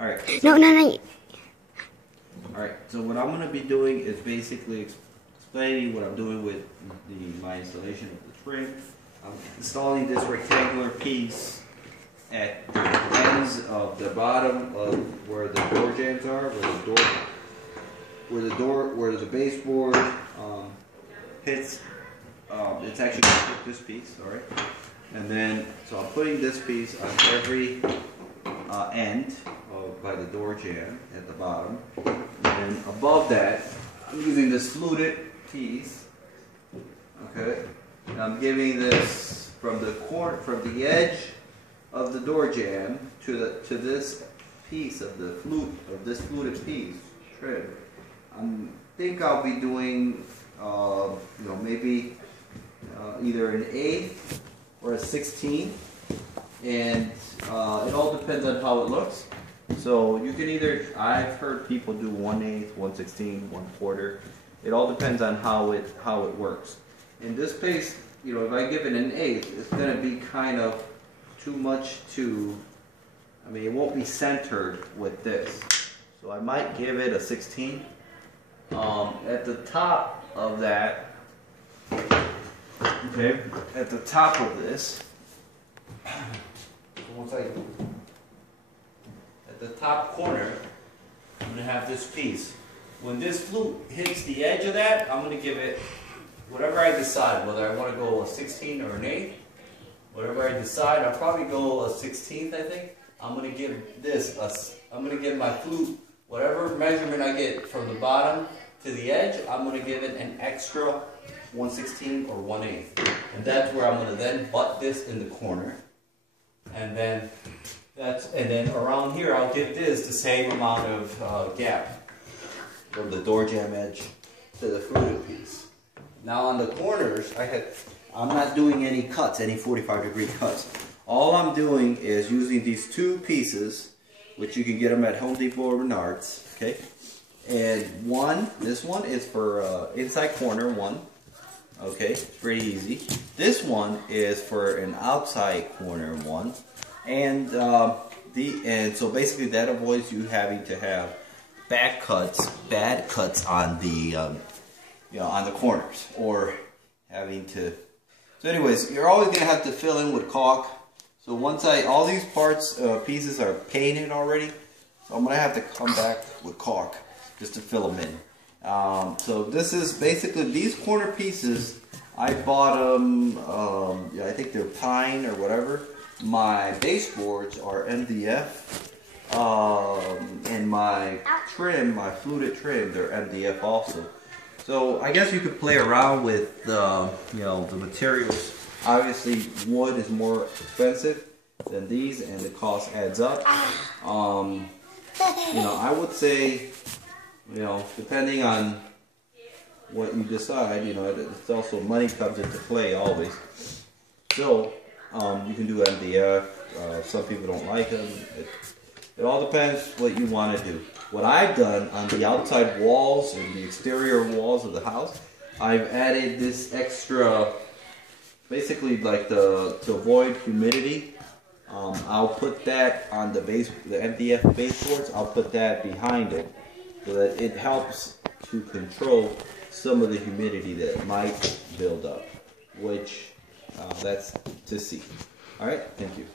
Alright. No. Alright, so what I'm going to be doing is basically explaining what I'm doing with my installation of the trim. I'm installing this rectangular piece at the ends of the bottom of where the door jambs are, where the baseboard hits. It's actually going to hit this piece, alright? And then, so I'm putting this piece on every end by the door jamb at the bottom. And then above that, I'm using this fluted piece, okay? And I'm giving this from the edge of the door jamb to this piece of this fluted piece trim. I think I'll be doing, maybe either an 1/8 or a 16, and it all depends on how it looks. So you can either, I've heard people do 1/8, 1/16, 1/4. It all depends on how it works. In this case, if I give it an 1/8, it's going to be kind of too much it won't be centered with this. So I might give it a 16. At the top of that, okay, at the top of this, at the top corner, I'm going to have this piece. When this flute hits the edge of that, I'm going to give it whatever I decide, whether I want to go a 16 or an 8. Whatever I decide, I'll probably go a 16th, I think. I'm going to give I'm going to give my flute, whatever measurement I get from the bottom to the edge, I'm going to give it an extra 1/16 or 1/8. And that's where I'm going to then butt this in the corner. And then around here, I'll give this the same amount of gap from the door jamb edge to the fluted piece. Now on the corners, I'm not doing any cuts, any 45-degree cuts. All I'm doing is using these two pieces, which you can get them at Home Depot or Menards, okay? And this one is for inside corner one, okay? Pretty easy. This one is for an outside corner one, and so basically that avoids you having to have bad cuts on the on the corners, or having to. So anyways, you're always gonna have to fill in with caulk. So once all these pieces are painted already, so I'm gonna have to come back with caulk just to fill them in. So this is basically these corner pieces. I bought them. I think they're pine or whatever. My baseboards are MDF, and my fluted trim, they're MDF also. So I guess you could play around with the materials. Obviously, wood is more expensive than these, and the cost adds up. I would say, depending on what you decide, it's also money comes into play always. So you can do MDF. Some people don't like them. It all depends what you want to do. What I've done on the outside walls and the exterior walls of the house, I've added this extra, basically like to avoid humidity. I'll put that on the MDF baseboards. I'll put that behind it so that it helps to control some of the humidity that might build up, which that's to see. All right, thank you.